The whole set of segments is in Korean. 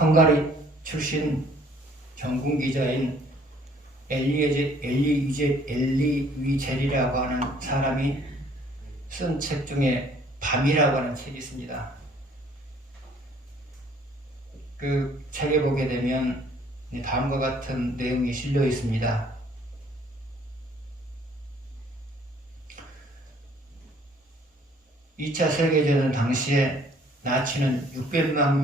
헝가리 출신 전국 기자인 엘리위젤이라고 하는 사람이 쓴 책 중에 밤이라고 하는 책이 있습니다. 그 책에 보게 되면 다음과 같은 내용이 실려 있습니다. (2차) 세계대전 당시에 나치는 600만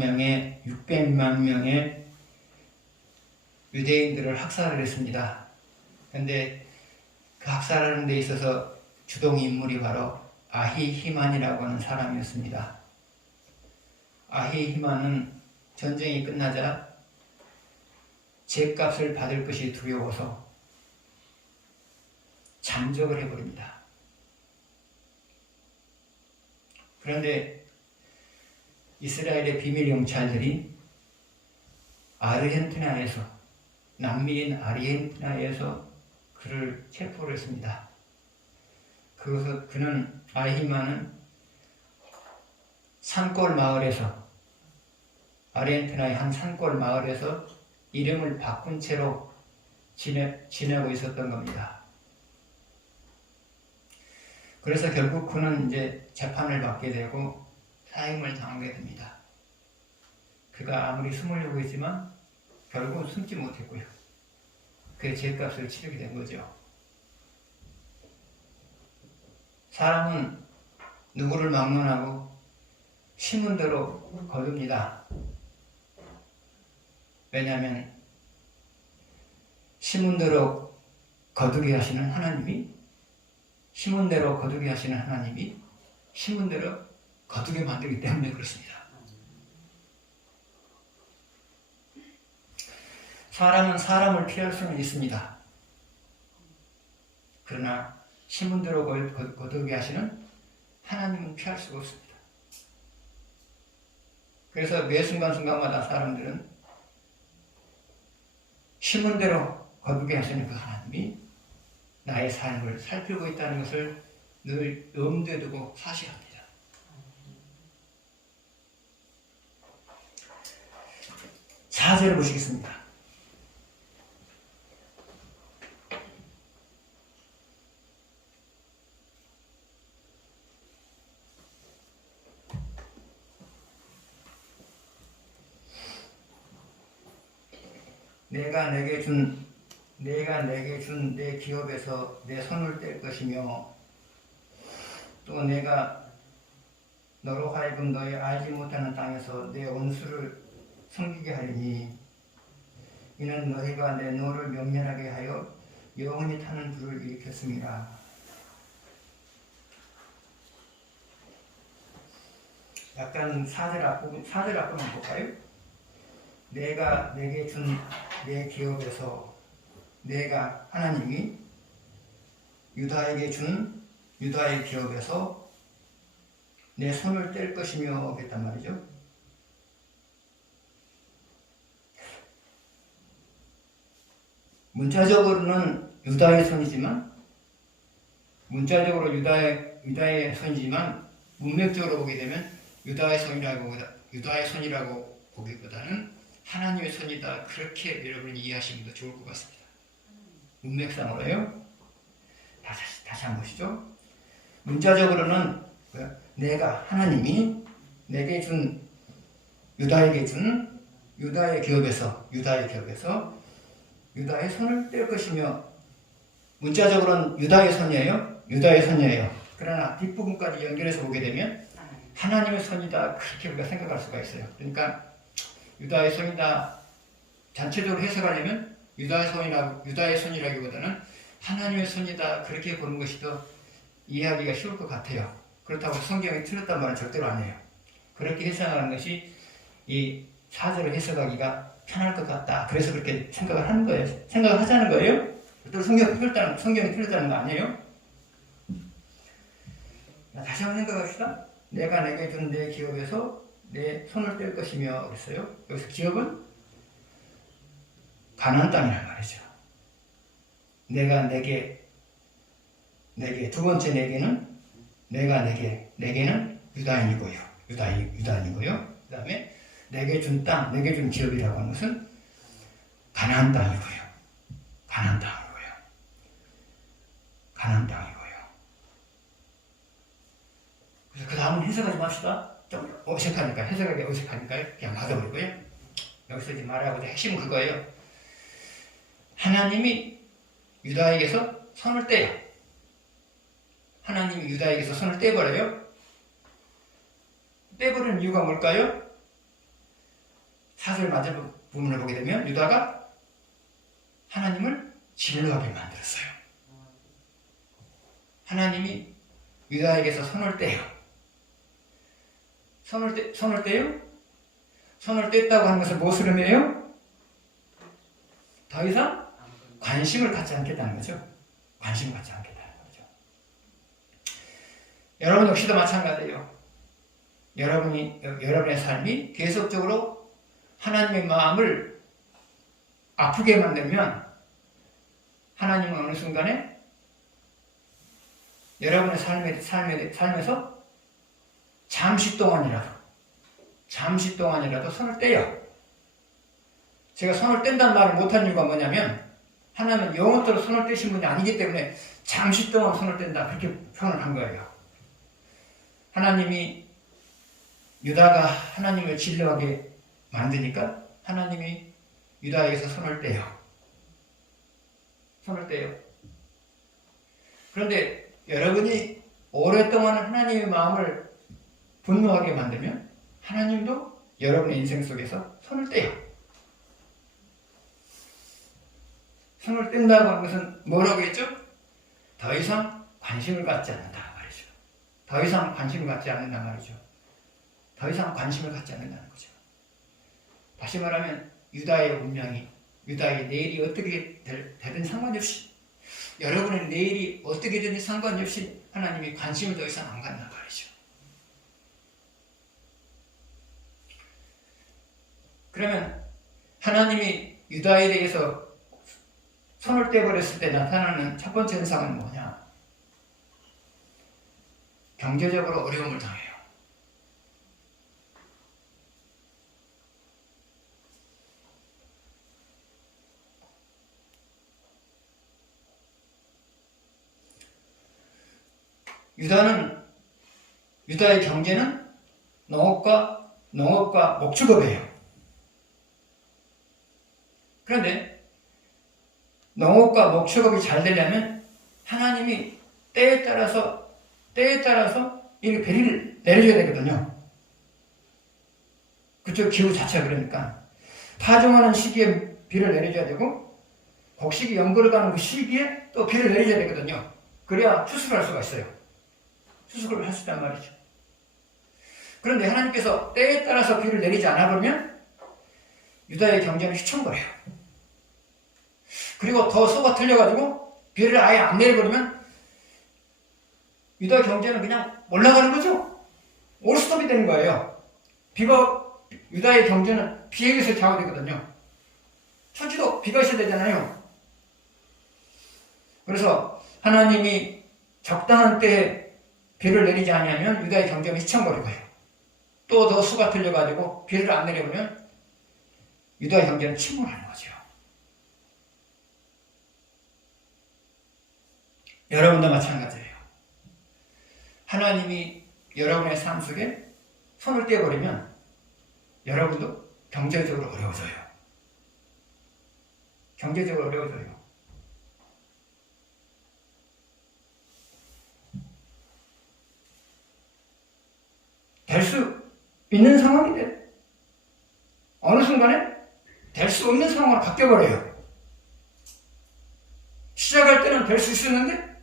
명의 유대인들을 학살을 했습니다. 그런데 그 학살하는 데 있어서 주동 인물이 바로 아히히만이라고 하는 사람이었습니다. 아히히만은 전쟁이 끝나자 죗값을 받을 것이 두려워서 잠적을 해버립니다. 그런데 이스라엘의 비밀 경찰들이 남미인 아르헨티나에서 그를 체포를 했습니다. 그래서 아히만은 산골 마을에서, 아르헨티나의 한 산골 마을에서 이름을 바꾼 채로 지내고 있었던 겁니다. 그래서 결국 그는 이제 재판을 받게 되고 사형을 당하게 됩니다. 그가 아무리 숨으려고 했지만 결국은 숨지 못했고요. 그의 죗값을 치르게 된 거죠. 사람은 누구를 막론하고 신문대로 거둡니다. 왜냐하면 신문대로 거두게 하시는 하나님이 신문대로 거두게 만들기 때문에 그렇습니다. 사람은 사람을 피할 수는 있습니다. 그러나 신문대로 거두게 하시는 하나님은 피할 수가 없습니다. 그래서 매 순간순간마다 사람들은 신문대로 거두게 하시는 그 하나님이 나의 삶을 살피고 있다는 것을 늘 염두에 두고 사셔야 합니다. 4절을 보시겠습니다. 내가 내게 준 내 기업에서 내 손을 뗄 것이며 또 내가 너로 하여금 너의 알지 못하는 땅에서 내 원수를 섬기게 하리니 이는 너희가 내 노를 멸면하게 하여 영원히 타는 불을 일으켰습니다. 약간 4절 앞부분 볼까요? 내가 내게 준 내 기업에서 내가 하나님이 유다에게 준 유다의 기업에서 내 손을 뗄 것이며 했단 말이죠. 문자적으로는 유다의 손이지만 문맥적으로 보게 되면 유다의 손이라고 보기보다는 하나님의 손이다. 그렇게 여러분이 이해하시면 더 좋을 것 같습니다. 문맥상으로요. 다시 한번 보시죠. 문자적으로는 내가 하나님이 내게 준 유다에게 준 유다의 기업에서 유다의 손을 뗄 것이며 문자적으로는 유다의 손이에요. 그러나 뒷부분까지 연결해서 보게 되면 하나님의 손이다. 그렇게 우리가 생각할 수가 있어요. 그러니까 유다의 손이다. 전체적으로 해석하려면 유다의 손이라기보다는 하나님의 손이다. 그렇게 보는 것이 더 이해하기가 쉬울 것 같아요. 그렇다고 성경이 틀렸단 말은 절대로 아니에요. 그렇게 해석하는 것이 이 4절을 해석하기가 편할 것 같다. 그래서 그렇게 생각을 하자는 거예요. 절대로 성경이 틀렸다는 거 아니에요. 다시 한번 생각합시다. 내가 내게 준 내 기업에서 내 손을 뗄 것이며 그랬어요. 여기서 기업은 가나안 땅이란 말이죠. 내게 두 번째 내게는 유다인이고요. 그 다음에 내게 준 땅, 내게 준 기업이라고 하는 것은 가나안 땅이고요. 가나안 땅이고요. 가나안 땅이고요. 그래서 그 다음은 해석하지 맙시다. 좀 어색하니까, 해석하기 어색하니까 그냥 놔둬버리고요. 여기서 이제 말하고 핵심은 그거예요. 하나님이 유다에게서 손을 떼요. 하나님이 유다에게서 손을 떼버려요. 떼버리는 이유가 뭘까요? 4절 마지막 부분을 보게 되면 유다가 하나님을 진노하게 만들었어요. 하나님이 유다에게서 손을 떼요. 손을 떼요? 손을 뗐다고 하는 것은 무엇을 의미해요? 더 이상 관심을 갖지 않겠다는 거죠. 관심을 갖지 않겠다는 거죠. 여러분 역시도 마찬가지예요. 여러분의 삶이 계속적으로 하나님의 마음을 아프게 만들면 하나님은 어느 순간에 여러분의 삶에서 잠시 동안이라도 손을 떼요. 제가 손을 뗀다는 말을 못한 이유가 뭐냐면 하나님은 영원토록 손을 떼신 분이 아니기 때문에 잠시 동안 손을 뗀다 그렇게 표현을 한 거예요. 하나님이 유다가 하나님을 진노하게 만드니까 하나님이 유다에게서 손을 떼요. 손을 떼요. 그런데 여러분이 오랫동안 하나님의 마음을 분노하게 만들면 하나님도 여러분의 인생 속에서 손을 떼요. 손을 뗀다고 하는 것은 뭐라고 했죠? 더 이상 관심을 갖지 않는다 말이죠. 더 이상 관심을 갖지 않는다 말이죠. 더 이상 관심을 갖지 않는다는 거죠. 다시 말하면 유다의 운명이, 유다의 내일이 어떻게 되든 상관없이, 여러분의 내일이 어떻게 되든 상관없이 하나님이 관심을 더 이상 안 갖는단 말이죠. 그러면 하나님이 유다에 대해서 손을 떼버렸을 때 나타나는 첫 번째 현상은 뭐냐? 경제적으로 어려움을 당해요. 유다의 경제는 농업과 목축업이에요. 그런데 농업과 목축업이 잘 되려면 하나님이 때에 따라서 이 비를 내려줘야 되거든요. 그쪽 기후 자체가 그러니까 파종하는 시기에 비를 내려줘야 되고 곡식이 연거를 가는 그 시기에 또 비를 내려줘야 되거든요. 그래야 추수를 할 수가 있어요. 추수를 할 수 있단 말이죠. 그런데 하나님께서 때에 따라서 비를 내리지 않아 버리면 유다의 경제는 휘청거려요. 그리고 더 쏘가 틀려가지고 비를 아예 안 내려버리면 유다의 경제는 그냥 올라가는 거죠. 올스톱이 되는 거예요. 유다의 경제는 비에 의해서 좌우되거든요. 천지도 비가 있어야 되잖아요. 그래서 하나님이 적당한 때에 비를 내리지 않으면 유다의 경제는 휘청거리고요. 또 더 수가 틀려가지고 비를 안 내려보면 유다의 경제는 침몰하는 거죠. 여러분도 마찬가지예요. 하나님이 여러분의 삶 속에 손을 떼버리면 여러분도 경제적으로 어려워져요. 경제적으로 어려워져요. 될 수 있는 상황인데 어느 순간에 될 수 없는 상황으로 바뀌어버려요. 시작할 때는 될 수 있었는데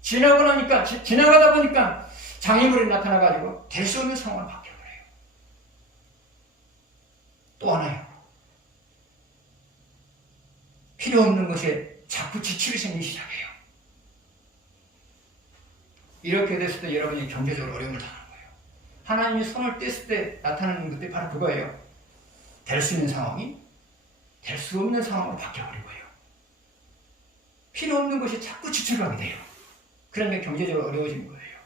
지나가다 보니까 장애물이 나타나가지고 될 수 없는 상황으로 바뀌어버려요. 또 하나요. 필요 없는 것에 자꾸 지출이 생기기 시작해요. 이렇게 됐을 때 여러분이 경제적으로 어려움을 당하는 거예요. 하나님이 손을 뗐을 때 나타나는 것들이 바로 그거예요. 될 수 있는 상황이 될 수 없는 상황으로 바뀌어버리고요. 필요 없는 것이 자꾸 지출하게 돼요. 그러면 경제적으로 어려워지는 거예요.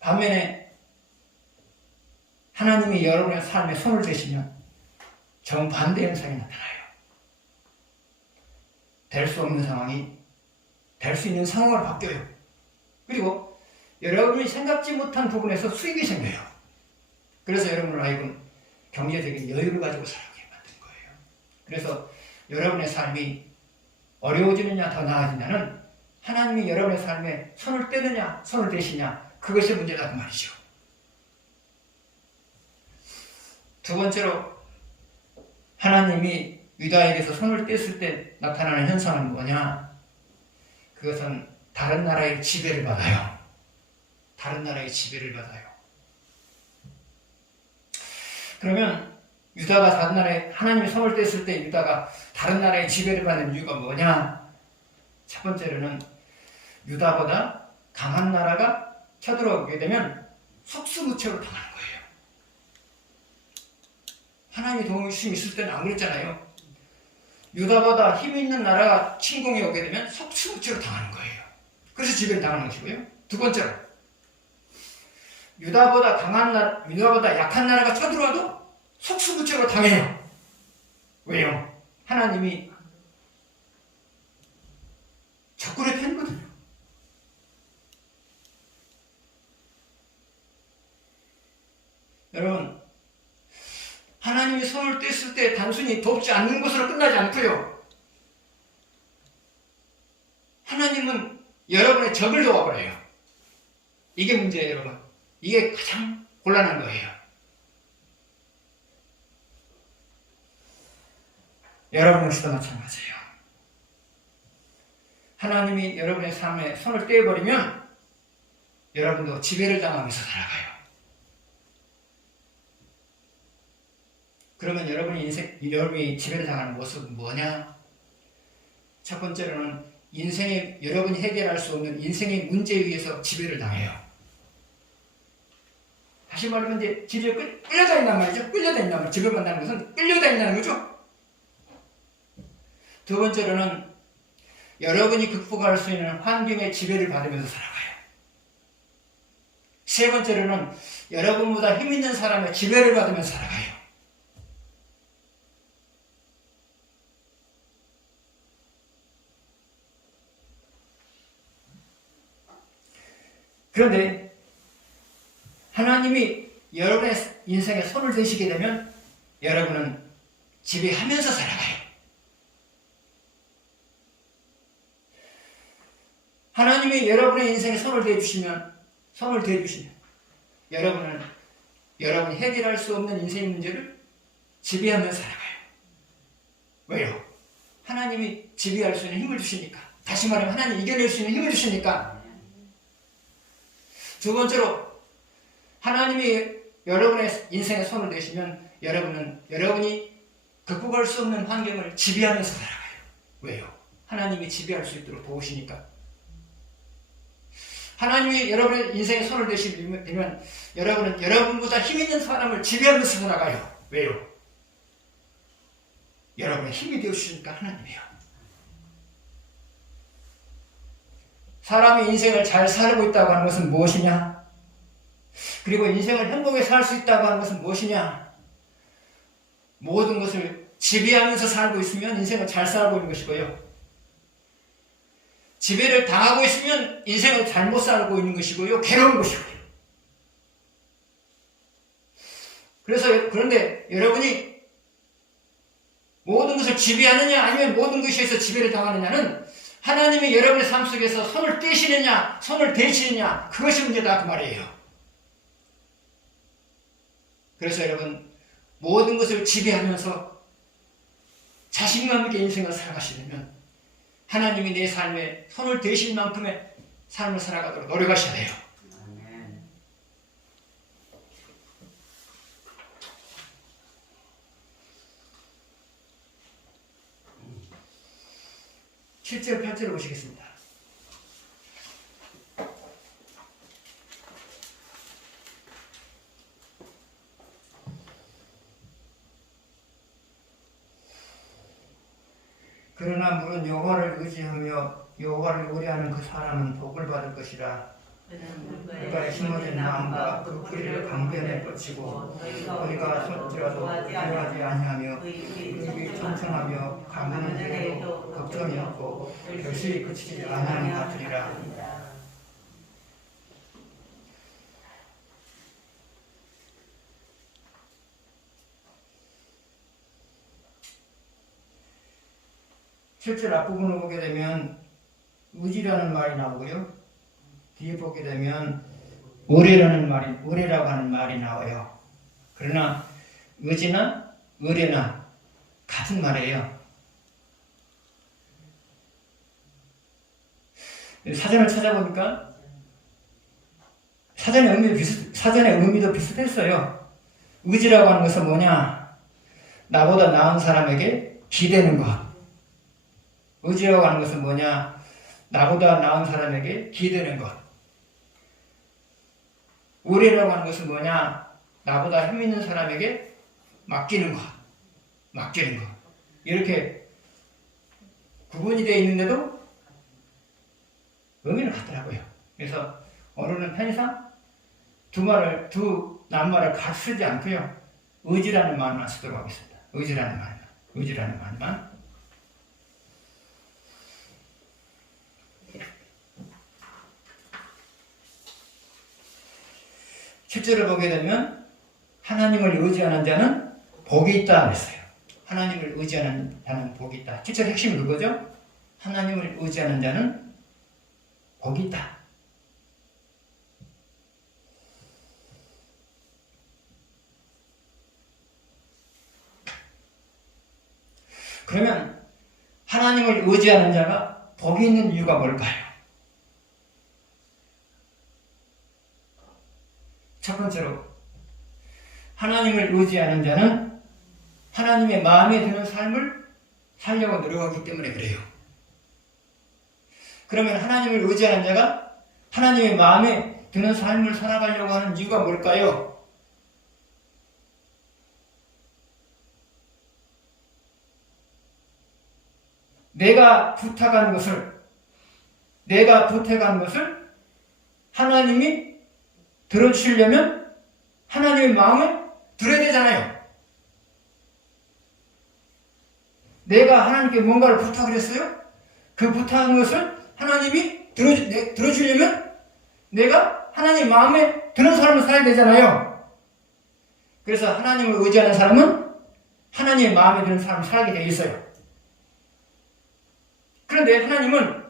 반면에 하나님이 여러분의 삶에 손을 대시면 정반대 현상이 나타나요. 될 수 없는 상황이 될 수 있는 상황으로 바뀌어요. 그리고 여러분이 생각지 못한 부분에서 수익이 생겨요. 그래서 여러분을 하여금 경제적인 여유를 가지고 살게 만든 거예요. 그래서 여러분의 삶이 어려워지느냐 더 나아지냐는 하나님이 여러분의 삶에 손을 떼느냐 손을 대시냐 그것이 문제다 그 말이죠. 두 번째로 하나님이 유다에게서 손을 뗐을 때 나타나는 현상은 뭐냐? 그것은 다른 나라의 지배를 받아요. 다른 나라의 지배를 받아요. 그러면 유다가 다른 나라에 하나님이 손을 뗐을 때 유다가 다른 나라의 지배를 받는 이유가 뭐냐? 첫 번째로는 유다보다 강한 나라가 쳐들어오게 되면 속수무책으로 당하는 거예요. 하나님이 도움이 있을 때는 안 그랬잖아요. 유다보다 힘 있는 나라가 침공해 오게 되면 속수무책으로 당하는 거예요. 그래서 지배를 당하는 것이고요. 두 번째로 유다보다 약한 나라가 쳐들어와도 속수무책으로 당해요. 왜요? 하나님이 적군의 편이거든요. 여러분, 하나님이 손을 뗐을 때 단순히 돕지 않는 것으로 끝나지 않고요. 하나님은 여러분의 적을 도와버려요. 이게 문제예요, 여러분. 이게 가장 곤란한 거예요. 여러분 역시도 마찬가지예요. 하나님이 여러분의 삶에 손을 떼어버리면 여러분도 지배를 당하면서 살아가요. 그러면 여러분이 지배를 당하는 모습은 뭐냐? 첫 번째로는 여러분이 해결할 수 없는 인생의 문제에 의해서 지배를 당해요. 다시 말하면 이제 집에 끌려다닌단 말이죠. 끌려다닌단 말이죠. 집에 만나는 것은 끌려다닌다는 거죠. 두 번째로는 여러분이 극복할 수 있는 환경의 지배를 받으면서 살아가요. 세 번째로는 여러분보다 힘 있는 사람의 지배를 받으면서 살아가요. 그런데 하나님이 여러분의 인생에 손을 대시게 되면 여러분은 지배하면서 살아가요. 하나님이 여러분의 인생에 손을 대주시면 여러분은 여러분이 해결할 수 없는 인생의 문제를 지배하면서 살아가요. 왜요? 하나님이 지배할 수 있는 힘을 주시니까. 다시 말하면 하나님이 이겨낼 수 있는 힘을 주시니까. 두 번째로 하나님이 여러분의 인생에 손을 대시면 여러분이 극복할 수 없는 환경을 지배하면서 살아가요. 왜요? 하나님이 지배할 수 있도록 도우시니까. 하나님이 여러분의 인생에 손을 대시면 여러분은 여러분보다 힘 있는 사람을 지배하면서 살아가요. 왜요? 여러분의 힘이 되어주시니까 하나님이에요. 사람이 인생을 잘 살고 있다고 하는 것은 무엇이냐? 그리고 인생을 행복하게 살 수 있다고 하는 것은 무엇이냐? 모든 것을 지배하면서 살고 있으면 인생을 잘 살고 있는 것이고요. 지배를 당하고 있으면 인생을 잘못 살고 있는 것이고요. 괴로운 것이고요. 그런데 여러분이 모든 것을 지배하느냐 아니면 모든 것에서 지배를 당하느냐는 하나님이 여러분의 삶 속에서 손을 떼시느냐 손을 대시느냐 그것이 문제다 그 말이에요. 그래서 여러분 모든 것을 지배하면서 자신감 있게 인생을 살아가시려면 하나님이 내 삶에 손을 대신 만큼의 삶을 살아가도록 노력하셔야 돼요. 아멘. 7절 8절을 보시겠습니다. 그러나 물은 여호와를 의지하며 여호와를 의뢰하는 그 사람은 복을 받을 것이라. 물가에 심어진 나무가 그 뿌리를 강변에 뻗치고 너희가 손질하도 필요하지 아니하며 그 입이 청청하며 가무는 해도 걱정이 없고 결실이 그치지 아니하는 것 같으리라. 실제 앞부분을 보게 되면 의지라는 말이 나오고요. 뒤에 보게 되면 의뢰라고 하는 말이 나와요. 그러나 의지나 의뢰나 같은 말이에요. 사전을 찾아보니까 사전의 의미도 비슷했어요. 의지라고 하는 것은 뭐냐? 나보다 나은 사람에게 기대는 것. 의지라고 하는 것은 뭐냐? 나보다 나은 사람에게 기대는 것. 의뢰라고 하는 것은 뭐냐? 나보다 힘 있는 사람에게 맡기는 것. 맡기는 것. 이렇게 구분이 되어 있는데도 의미는 같더라고요. 그래서 어른은 편의상 두 낱말을 같이 쓰지 않고요. 의지라는 말만 쓰도록 하겠습니다. 의지라는 말만. 실제로 보게 되면 하나님을 의지하는 자는 복이 있다 그랬어요. 하나님을 의지하는 자는 복이 있다. 실제로 핵심이 그거죠. 하나님을 의지하는 자는 복이 있다. 그러면 하나님을 의지하는 자가 복이 있는 이유가 뭘까요? 첫 번째로 하나님을 의지하는 자는 하나님의 마음에 드는 삶을 살려고 노력하기 때문에 그래요. 그러면 하나님을 의지하는 자가 하나님의 마음에 드는 삶을 살아가려고 하는 이유가 뭘까요? 내가 부탁한 것을 하나님이 들어주시려면 하나님의 마음을 들어야 되잖아요. 내가 하나님께 뭔가를 부탁을 했어요? 그 부탁한 것을 하나님이 들어주려면 내가 하나님 마음에 드는 삶을 살아야 되잖아요. 그래서 하나님을 의지하는 사람은 하나님의 마음에 드는 삶을 살게 되어 있어요. 그런데 하나님은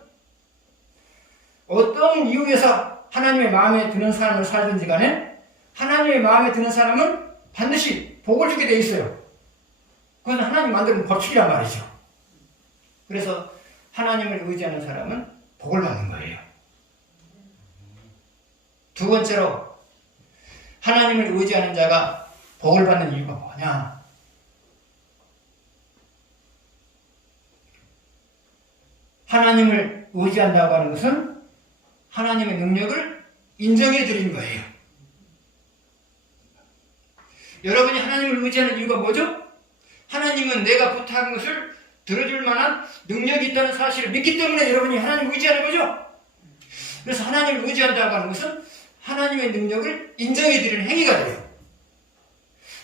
어떤 이유에서 하나님의 마음에 드는 삶을 살든지 간에 하나님의 마음에 드는 사람은 반드시 복을 주게 되어 있어요. 그건 하나님 만드는 법칙이란 말이죠. 그래서 하나님을 의지하는 사람은 복을 받는 거예요. 두 번째로 하나님을 의지하는 자가 복을 받는 이유가 뭐냐? 하나님을 의지한다고 하는 것은 하나님의 능력을 인정해 드리는 거예요. 여러분이 하나님을 의지하는 이유가 뭐죠? 하나님은 내가 부탁한 것을 들어줄 만한 능력이 있다는 사실을 믿기 때문에 여러분이 하나님을 의지하는 거죠? 그래서 하나님을 의지한다고 하는 것은 하나님의 능력을 인정해 드리는 행위가 돼요.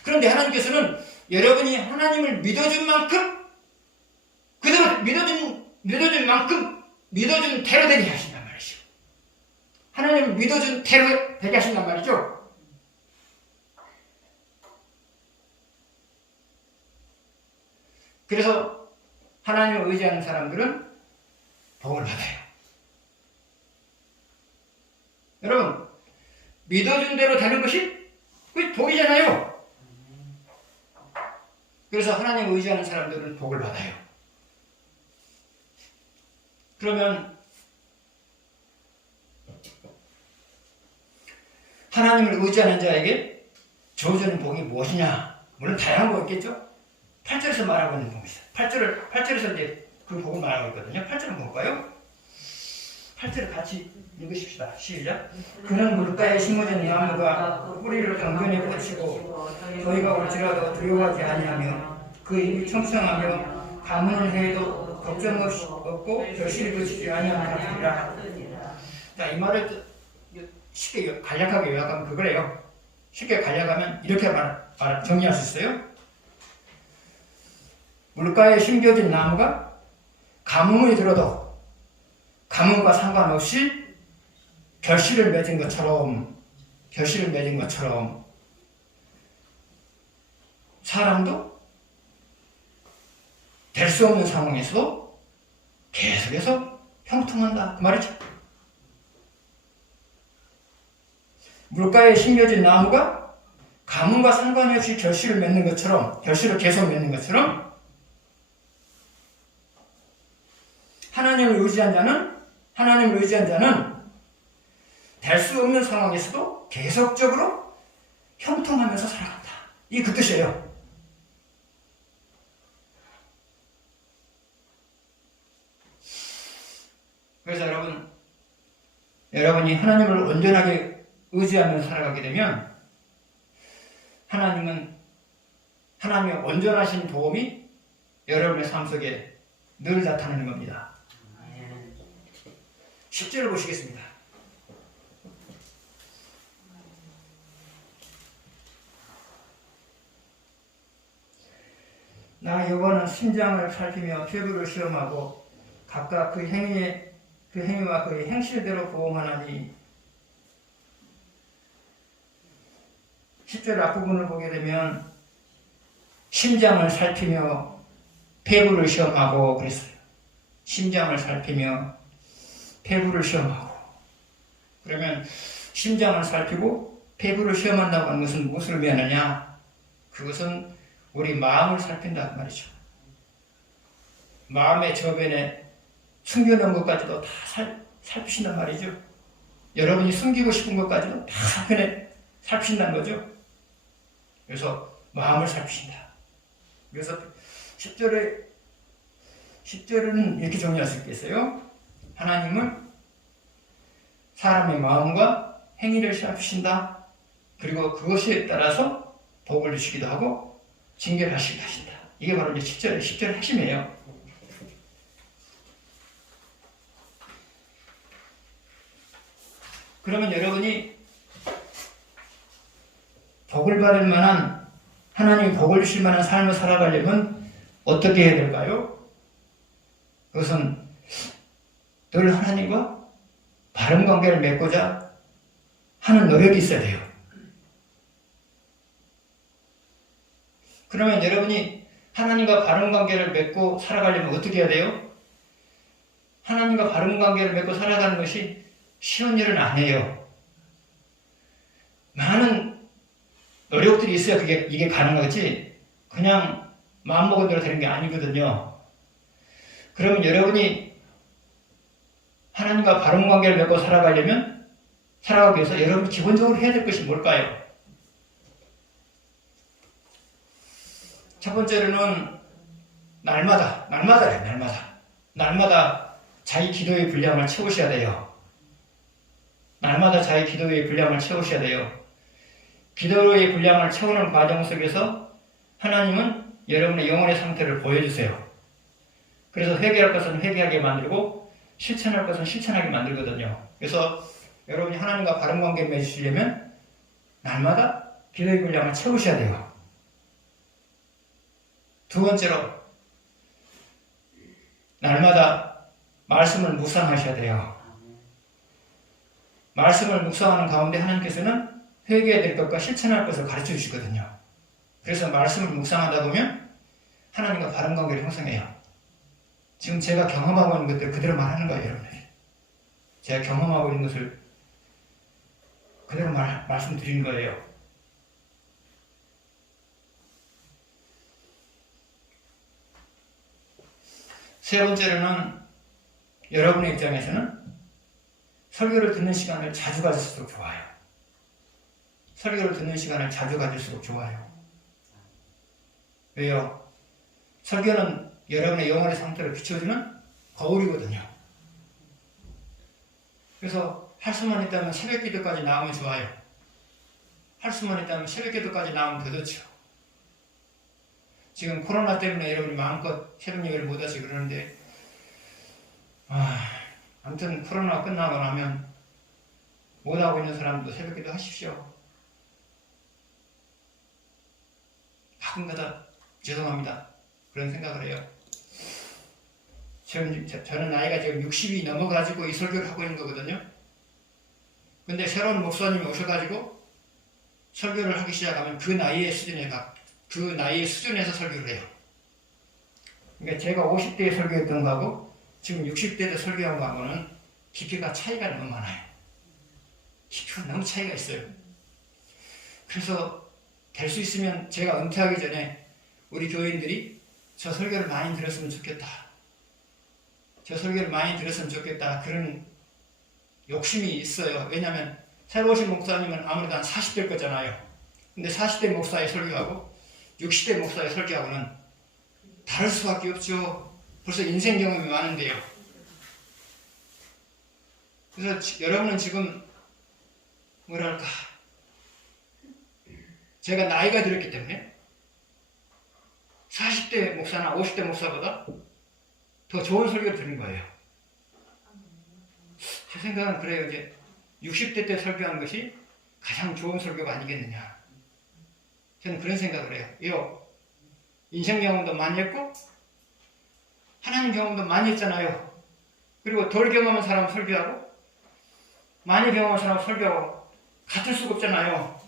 그런데 하나님께서는 여러분이 하나님을 믿어준 만큼 그대로 믿어준 만큼 믿어준 대로 되게 하신단 말이죠. 하나님을 믿어준 대로 되게 하신단 말이죠. 그래서 하나님을 의지하는 사람들은 복을 받아요. 여러분, 믿어준 대로 되는 것이 복이잖아요. 그래서 하나님을 의지하는 사람들은 복을 받아요. 그러면 하나님을 의지하는 자에게 주어지는 복이 무엇이냐? 물론 다양한 복이 있겠죠? 8절에서 말하고 있는 복이 있어요. 8절에서 이제 그 복을 말하고 있거든요. 8절은 뭘까요? 8절을 같이 읽으십시다. 시작. 그는 물가에 심어진 나무가 뿌리를 강변에 뻗치고 저희가 올지라도 두려워하지 아니하며 그 입이 청청하며 가문을 해도 걱정 없고 결실을 그치지 아니하는 것이라. 자, 이 말을 쉽게 간략하게 요약하면 그거래요. 쉽게 간략하면 이렇게 정리할 수 있어요. 물가에 심겨진 나무가 가뭄이 들어도 가뭄과 상관없이 결실을 맺은 것처럼 사람도 될 수 없는 상황에서도 계속해서 형통한다 그 말이죠. 물가에 심겨진 나무가 가뭄과 상관없이 결실을 계속 맺는 것처럼 하나님을 의지한 자는 될 수 없는 상황에서도 계속적으로 형통하면서 살아간다. 이게 그 뜻이에요. 그래서 여러분이 하나님을 온전하게 의지하며 살아가게 되면 하나님의 온전하신 도움이 여러분의 삶 속에 늘 나타나는 겁니다. 10절을 보시겠습니다. 나 여호와는 심장을 살피며 폐부를 시험하고 각각 그 행위와 그의 행실대로 보응하나니. 10절 앞부분을 보게 되면 심장을 살피며 폐부를 시험하고 그랬어요. 심장을 살피며 폐부를 시험하고. 그러면 심장을 살피고 폐부를 시험한다고 하는 것은 무엇을 의미하느냐? 그것은 우리 마음을 살핀다 그 말이죠. 마음의 저변에 숨겨놓은 것까지도 다 살피신단 말이죠. 여러분이 숨기고 싶은 것까지도 다 살피신다는 거죠. 그래서 마음을 살피신다. 그래서 10절은 이렇게 정리할 수 있겠어요. 하나님은 사람의 마음과 행위를 살피신다. 그리고 그것에 따라서 복을 주시기도 하고 징계를 하시기도 하신다. 이게 바로 이제 10절의 핵심이에요. 그러면 여러분이 복을 받을 만한, 하나님이 복을 주실 만한 삶을 살아가려면 어떻게 해야 될까요? 그것은 늘 하나님과 바른 관계를 맺고자 하는 노력이 있어야 돼요. 그러면 여러분이 하나님과 바른 관계를 맺고 살아가려면 어떻게 해야 돼요? 하나님과 바른 관계를 맺고 살아가는 것이 쉬운 일은 아니에요. 많은 노력들이 있어야 이게 가능하지 그냥 마음먹은 대로 되는 게 아니거든요. 그러면 여러분이 하나님과 바른 관계를 맺고 살아가기 위해서 여러분이 기본적으로 해야 될 것이 뭘까요? 첫 번째로는 날마다 자기 기도의 분량을 채우셔야 돼요. 날마다 자기 기도의 분량을 채우셔야 돼요. 기도의 분량을 채우는 과정 속에서 하나님은 여러분의 영혼의 상태를 보여주세요. 그래서 회개할 것은 회개하게 만들고 실천할 것은 실천하게 만들거든요. 그래서 여러분이 하나님과 바른 관계를 맺으시려면 날마다 기도의 분량을 채우셔야 돼요. 두 번째로 날마다 말씀을 묵상하셔야 돼요. 말씀을 묵상하는 가운데 하나님께서는 회개해야 될 것과 실천할 것을 가르쳐 주시거든요. 그래서 말씀을 묵상하다 보면 하나님과 바른 관계를 형성해요. 지금 제가 경험하고 있는 것들 그대로 말하는 거예요, 여러분. 제가 경험하고 있는 것을 그대로 말씀드리는 거예요. 세 번째로는 여러분의 입장에서는 설교를 듣는 시간을 자주 가질수록 좋아요. 설교를 듣는 시간을 자주 가질수록 좋아요. 왜요? 설교는 여러분의 영혼의 상태를 비춰주는 거울이거든요. 그래서 할 수만 있다면 새벽 기도까지 나오면 좋아요. 할 수만 있다면 새벽 기도까지 나오면 더 좋죠. 지금 코로나 때문에 여러분이 마음껏 새벽 예배를 못 하시고 그러는데 아무튼 코로나가 끝나고 나면 못하고 있는 사람도 새벽기도 하십시오. 가끔가다 죄송합니다. 그런 생각을 해요. 저는 나이가 지금 60이 넘어가지고 이 설교를 하고 있는 거거든요. 근데 새로운 목사님이 오셔가지고 설교를 하기 시작하면 그 나이의 수준에서 설교를 해요. 그러니까 제가 50대에 설교했던 거하고 지금 60대 때 설교한 거하고는 깊이가 차이가 너무 많아요. 깊이가 너무 차이가 있어요. 그래서 될 수 있으면 제가 은퇴하기 전에 우리 교인들이 저 설교를 많이 들었으면 좋겠다. 저 설교를 많이 들었으면 좋겠다. 그런 욕심이 있어요. 왜냐하면 새로 오신 목사님은 아무래도 한 40대일 거잖아요. 근데 40대 목사의 설교하고 60대 목사의 설교하고는 다를 수밖에 없죠. 벌써 인생 경험이 많은데요. 그래서 여러분은 지금 뭐랄까 제가 나이가 들었기 때문에 40대 목사나 50대 목사보다 더 좋은 설교를 들은 거예요. 제 생각은 그래요. 이제 60대 때 설교한 것이 가장 좋은 설교가 아니겠느냐. 저는 그런 생각을 해요. 인생 경험도 많이 했고 하나님 경험도 많이 했잖아요. 그리고 덜 경험한 사람 설교하고 많이 경험한 사람 설교하고 같을 수가 없잖아요.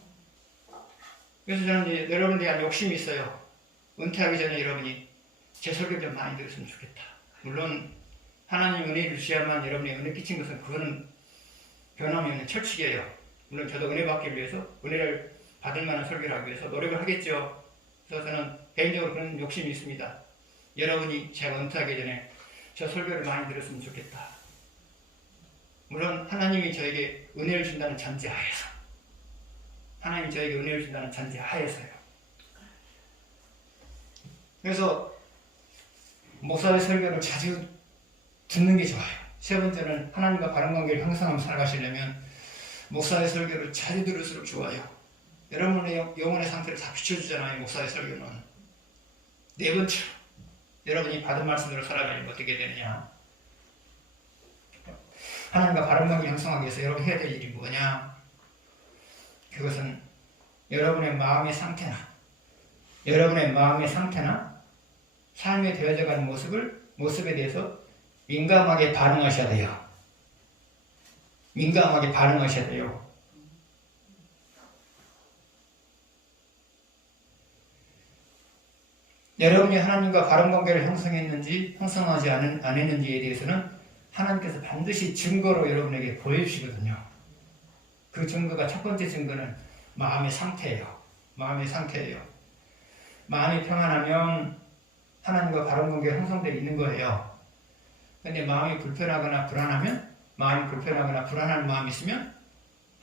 그래서 저는 이제 여러분에 대한 욕심이 있어요. 은퇴하기 전에 여러분이 제 설교 좀 많이 들었으면 좋겠다. 물론 하나님 은혜 주셔야만 여러분이 은혜 끼친 것은 그거는 변함이 없는 철칙이에요. 물론 저도 은혜 받기 위해서 은혜를 받을 만한 설교를 하기 위해서 노력을 하겠죠. 그래서 저는 개인적으로 그런 욕심이 있습니다. 여러분이 제가 은퇴하기 전에 저 설교를 많이 들었으면 좋겠다. 물론 하나님이 저에게 은혜를 준다는 전제하에서 하나님이 저에게 은혜를 준다는 전제하에서요. 그래서 목사의 설교를 자주 듣는 게 좋아요. 세 번째는 하나님과 바른 관계를 형성하며 살아가시려면 목사의 설교를 자주 들을수록 좋아요. 여러분의 영혼의 상태를 다 비춰주잖아요. 목사의 설교는. 네 번째로 여러분이 받은 말씀대로 살아가려면 어떻게 되느냐. 하나님과 바른 관계를 형성하기 위해서 여러분 해야 될 일이 뭐냐. 그것은 여러분의 마음의 상태나 삶에 되어져가는 모습에 대해서 민감하게 반응하셔야 돼요. 민감하게 반응하셔야 돼요. 여러분이 하나님과 바른 관계를 형성했는지 형성하지 않았는지에 대해서는 하나님께서 반드시 증거로 여러분에게 보여주시거든요. 그 증거가 첫 번째 증거는 마음의 상태예요. 마음의 상태예요. 마음이 평안하면 하나님과 바른 관계가 형성되어 있는 거예요. 그런데 마음이 불편하거나 불안한 마음이 있으면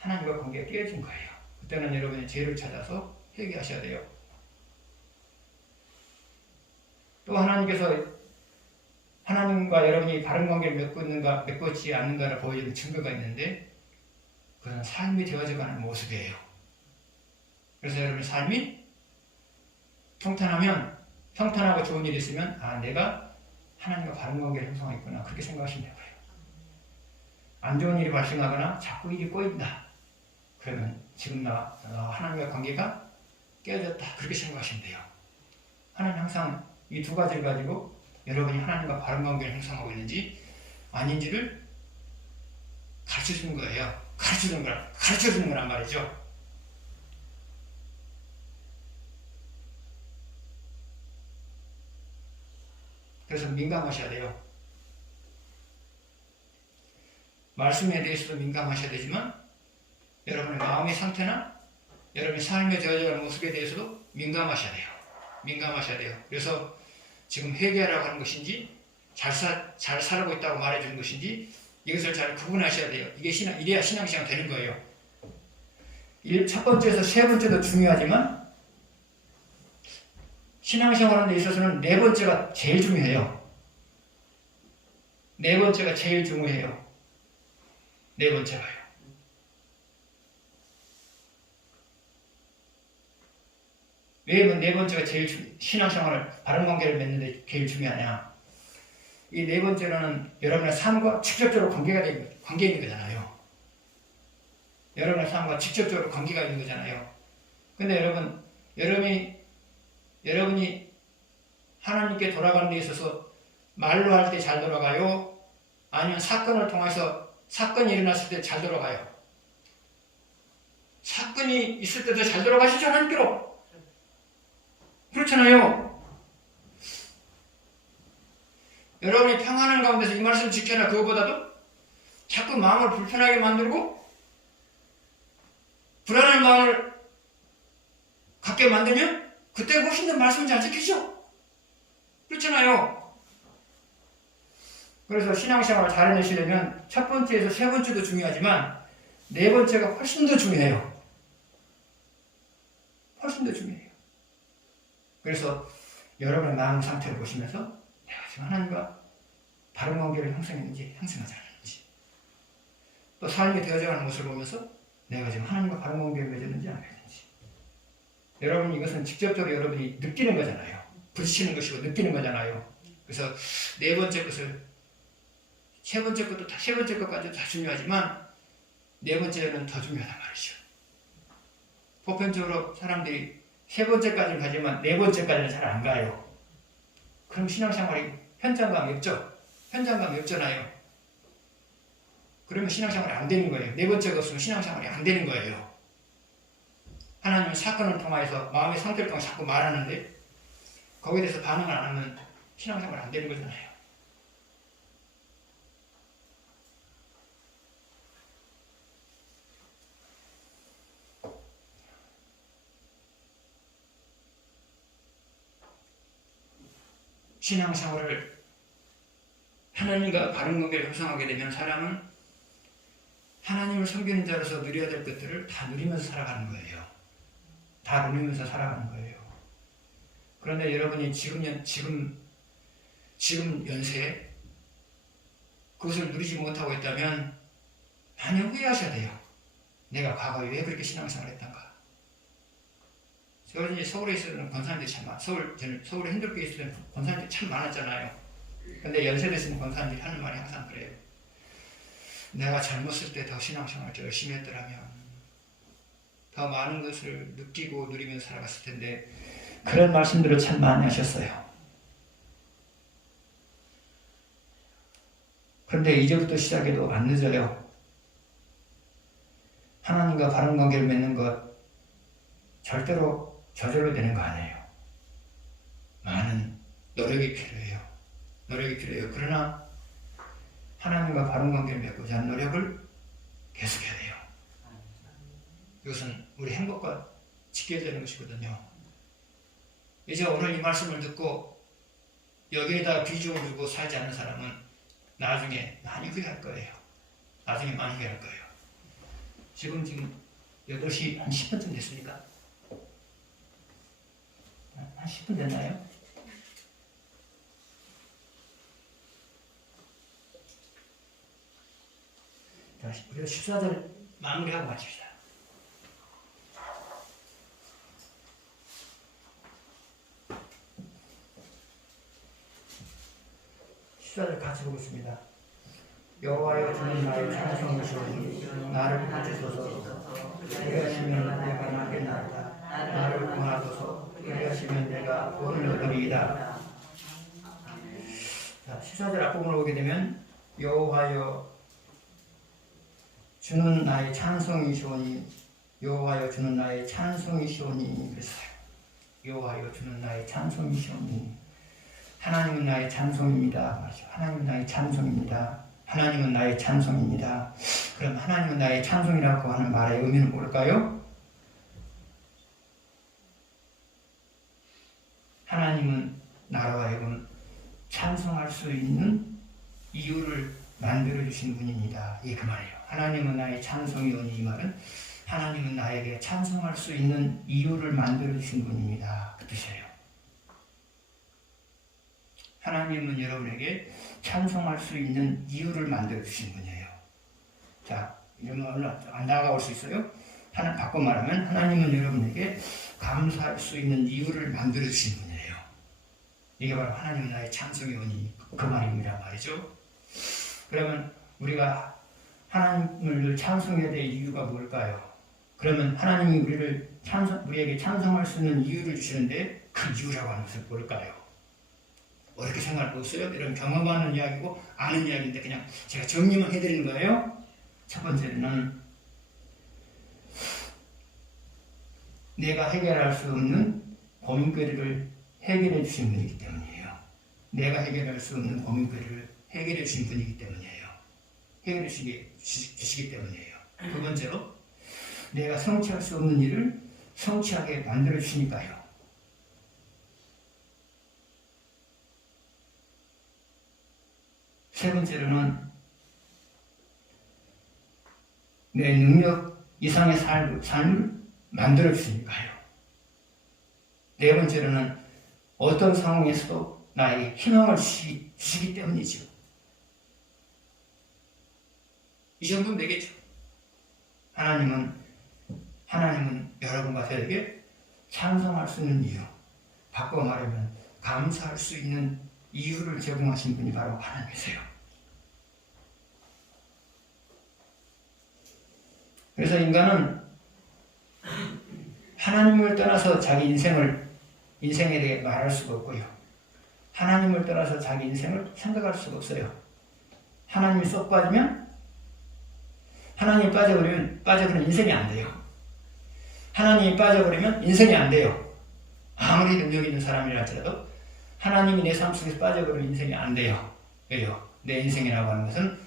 하나님과 관계가 깨어진 거예요. 그때는 여러분의 죄를 찾아서 회개하셔야 돼요. 또 하나님께서 하나님과 여러분이 바른 관계를 맺고 있지 않는가를 보여주는 증거가 있는데 그건 삶이 되어져가는 모습이에요. 그래서 여러분의 삶이 평탄하고 좋은 일이 있으면 내가 하나님과 바른 관계를 형성했구나 그렇게 생각하시면 돼요. 안 좋은 일이 발생하거나 자꾸 일이 꼬인다. 그러면 지금 나 하나님과 관계가 깨어졌다 그렇게 생각하시면 돼요. 하나님 항상 이 두 가지를 가지고 여러분이 하나님과 바른 관계를 형성하고 있는지 아닌지를 가르쳐주는 거예요. 가르쳐주는 거란 말이죠. 그래서 민감하셔야 돼요. 말씀에 대해서도 민감하셔야 되지만 여러분의 마음의 상태나 여러분의 삶에 되어져가는 모습에 대해서도 민감하셔야 돼요. 그래서 지금 회개하라고 하는 것인지 잘 살아가고 있다고 말해주는 것인지 이것을 잘 구분하셔야 돼요. 이래야 신앙생활 되는 거예요. 첫 번째에서 세 번째도 중요하지만 신앙생활하는 데 있어서는 네 번째가 제일 중요해요. 네 번째가요. 왜 네 번째가 신앙생활을 바른 관계를 맺는 데 제일 중요하냐. 이 네 번째로는 여러분의 삶과 직접적으로 관계 있는 거잖아요. 여러분의 삶과 직접적으로 관계가 있는 거잖아요. 근데 여러분이 하나님께 돌아가는 데 있어서 말로 할 때 잘 돌아가요? 아니면 사건을 통해서 사건이 일어났을 때 잘 돌아가요? 사건이 있을 때도 잘 돌아가시죠, 하나님께로. 그렇잖아요. 여러분이 평안한 가운데서 이 말씀을 지켜라. 그거보다도 자꾸 마음을 불편하게 만들고 불안한 마음을 갖게 만들면 그때 훨씬 더 말씀이 잘 지키죠. 그렇잖아요. 그래서 신앙생활을 잘 해내시려면 첫 번째에서 세 번째도 중요하지만 네 번째가 훨씬 더 중요해요. 훨씬 더 중요해요. 그래서 여러분의 마음 상태를 보시면서 내가 지금 하나님과 바른 관계를 형성했는지 형성하지 않았는지, 또 삶이 되어져가는 모습을 보면서 내가 지금 하나님과 바른 관계를 맺었는지 안 맺었는지. 여러분, 이것은 직접적으로 여러분이 느끼는 거잖아요. 부딪히는 것이고 느끼는 거잖아요. 그래서 네 번째 것을 세 번째 것까지 다 중요하지만 네 번째는 더 중요하단 말이죠. 보편적으로 사람들이 세 번째까지는 가지만 네 번째까지는 잘 안 가요. 그럼 신앙생활이 현장감이 없죠. 현장감이 없잖아요. 그러면 신앙생활이 안 되는 거예요. 네 번째가 없으면 신앙생활이 안 되는 거예요. 하나님은 사건을 통해서 마음의 상태를 통해 자꾸 말하는데 거기에 대해서 반응을 안 하면 신앙생활이 안 되는 거잖아요. 신앙생활을 하나님과 바른 관계를 형성하게 되면 사람은 하나님을 섬기는 자로서 누려야 될 것들을 다 누리면서 살아가는 거예요. 다 누리면서 살아가는 거예요. 그런데 여러분이 지금 연세에 그것을 누리지 못하고 있다면 많이 후회하셔야 돼요. 내가 과거에 왜 그렇게 신앙생활을 했던가. 이제 서울에 있었던 권사님들이 참 많아. 서울에 힘들게 있었던 권사님들이 참 많았잖아요. 근데 연세 드시는 권사님들이 하는 말이 항상 그래요. 내가 젊었을 때 더 신앙생활을 열심히 했더라면 더 많은 것을 느끼고 누리면서 살아갔을 텐데, 그런 말씀들을 참 많이 하셨어요. 그런데 이제부터 시작해도 안 늦어요. 하나님과 바른 관계를 맺는 것 절대로 저절로 되는 거 아니에요. 많은 노력이 필요해요. 그러나 하나님과 바른 관계를 맺고자 하는 노력을 계속해야 돼요. 이것은 우리 행복과 직결되는 것이거든요. 이제 오늘 이 말씀을 듣고 여기에다 비중을 두고 살지 않는 사람은 나중에 많이 후회할 거예요. 지금 8시 한 10분쯤 됐습니까? 한 10분 됐나요? 자, 우리가 14절 마무리하고 마칩시다. 시사를 같이 보겠습니다. 여호와여, 주는 나의 찬송이시오니 나를 고치소서. 그리하시면 내가 낫겠나이다. 나를 구하소서. 그리하시면 내가 구원을 얻으리이다. 자, 14절 앞부분을 보게 되면 여호와여, 주는 나의 찬송이시오니, 여호와여, 주는 나의 찬송이시오니 그랬어요. 여호와여, 주는 나의 찬송이시오니. 하나님은 나의 찬송입니다. 하나님은 나의 찬송입니다. 하나님은 나의 찬송입니다. 그럼 하나님은 나의 찬송이라고 하는 말의 의미는 뭘까요? 하나님은 나로 하여금 찬송할 수 있는 이유를 만들어주신 분입니다. 이게 그 말이에요. 하나님은 나의 찬송이오니, 이 말은 하나님은 나에게 찬송할 수 있는 이유를 만들어주신 분입니다. 그 뜻이에요. 하나님은 여러분에게 찬송할 수 있는 이유를 만들어주신 분이에요. 자, 이러면 안 다가올 수 있어요? 바꿔 말하면 하나님은 여러분에게 감사할 수 있는 이유를 만들어주신 분이에요. 이게 바로 하나님은 나의 찬송이오니 그 말입니다. 말이죠. 그러면 우리가 하나님을 늘 찬송해야 될 이유가 뭘까요? 그러면 하나님이 우리에게 찬송할 수 있는 이유를 주시는데 그 이유라고 하는 것은 뭘까요? 어렵게 생각할 거 없어요? 이런 경험하는 이야기고 아는 이야기인데 그냥 제가 정리만 해드리는 거예요. 첫 번째는 내가 해결할 수 없는 고민거리를 해결해 주신 분이기 때문이에요. 내가 해결할 수 없는 고민거리를 해결해 주신 분이기 때문이에요. 해결해 주시기 때문이에요. 두 번째로 내가 성취할 수 없는 일을 성취하게 만들어 주시니까요. 세 번째로는 내 능력 이상의 삶을 만들어 주시니까요. 네 번째로는 어떤 상황에서도 나에게 희망을 주시기 때문이죠. 이 정도면 되겠죠. 하나님은 여러분과 저에게 찬송할 수 있는 이유, 바꿔 말하면 감사할 수 있는 이유를 제공하신 분이 바로 하나님이세요. 그래서 인간은 하나님을 떠나서 자기 인생에 대해 말할 수가 없고요. 하나님을 떠나서 자기 인생을 생각할 수가 없어요. 하나님이 쏙 빠지면, 하나님이 빠져버리면 인생이 안 돼요. 하나님이 빠져버리면 인생이 안 돼요. 아무리 능력 있는 사람이라 할지라도 하나님이 내 삶 속에서 빠져버리면 인생이 안 돼요. 왜요? 내 인생이라고 하는 것은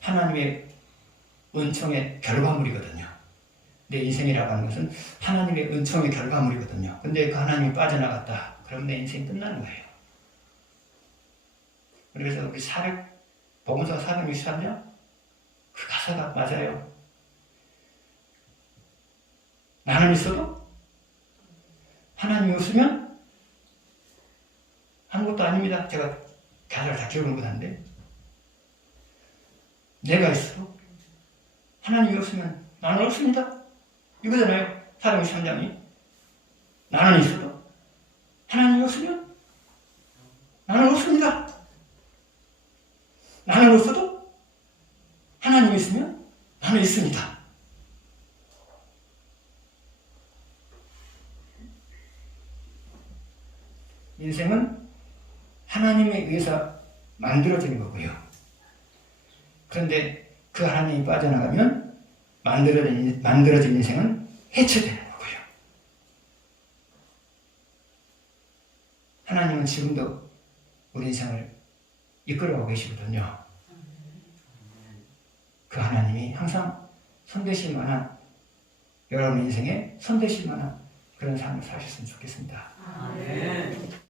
하나님의 은총의 결과물이거든요. 내 인생이라고 하는 것은 하나님의 은총의 결과물이거든요. 근데 그 하나님이 빠져나갔다. 그럼 내 인생이 끝나는 거예요. 그래서 우리 복음서 463장 그 가사가 맞아요. 나는 있어도 하나님이 없으면 아무것도 아닙니다. 제가 가사를 다 기억은 못하는데 내가 있어도 하나님이 없으면 나는 없습니다. 이거잖아요. 463장이. 나는 있어도 하나님이 없으면 나는 없습니다. 나는 없어도 하나님이 있으면 나는 있습니다. 인생은 하나님에 의해서 만들어진 거고요. 그런데 그 하나님이 빠져나가면 만들어진 인생은 해체되는 거고요. 하나님은 지금도 우리 인생을 이끌어가고 계시거든요. 그 하나님이 항상 손대실 만한, 여러분 인생에 손대실 만한 그런 삶을 사셨으면 좋겠습니다.